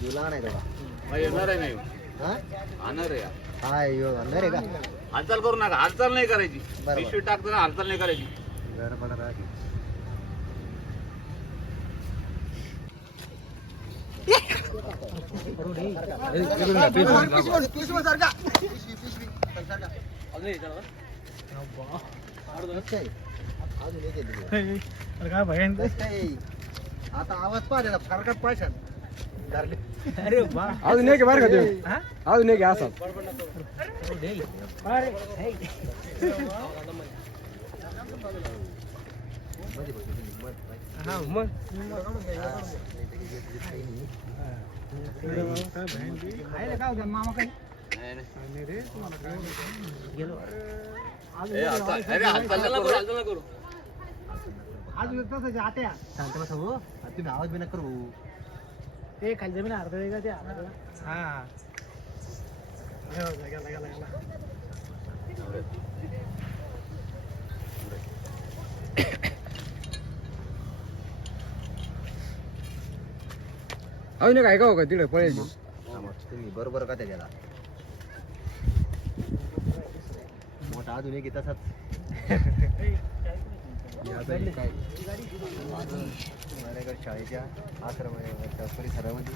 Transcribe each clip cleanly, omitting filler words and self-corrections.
जुला नाही बाबा येणार आहे नाही हा आणणार आहे हाय यो अंदर आहे का हालचाल करू नका हालचाल नाही करायची बरोबर. पिशवी टाकताना हालचाल नाही करायची गडबड राहते आता आवाज पाहिजे फरकात पाहिजे अजून एक बार का तुम्ही अजून एक असा मामा काही हालचाल नका करू अजून तसं आत्या शांत बसा हो तुम्ही आवाज बी नका करू ते खाली जमीन अर्ध वेगळा ते हा अजून एक ऐका हो का तिकडे पळायची तुम्ही बरोबर का त्याला मोठा अजून एक तसाच शाळेच्या परिसरामध्ये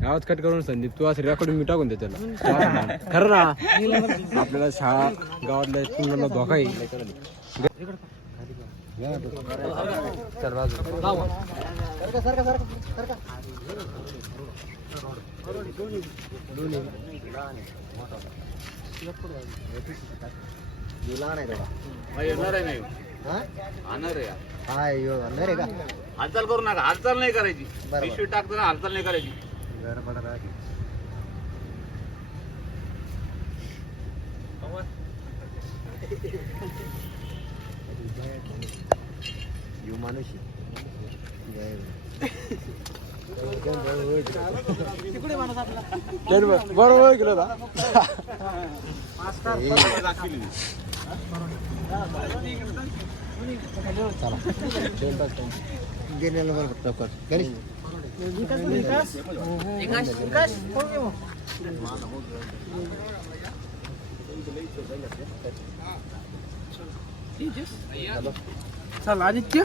आवाज कट करून संदीप तू असं रेकॉर्डिंग मी टाकून दे त्याला खरं ना आपल्याला शाळा गावातल्या मुलांना धोका येईल चल बाजू जुला नाही बाबा येणार आहे नाही हा आणणार आहे हाय यो अंदर आहे का हालचाल करू नका हालचाल नाही करायची बरोबर. पिशवी टाकताना हालचाल नाही करायची गडबड राहते यू मानुषी बरोबर केलं ना गेलेलं बरोबर गणेश चल आदित्य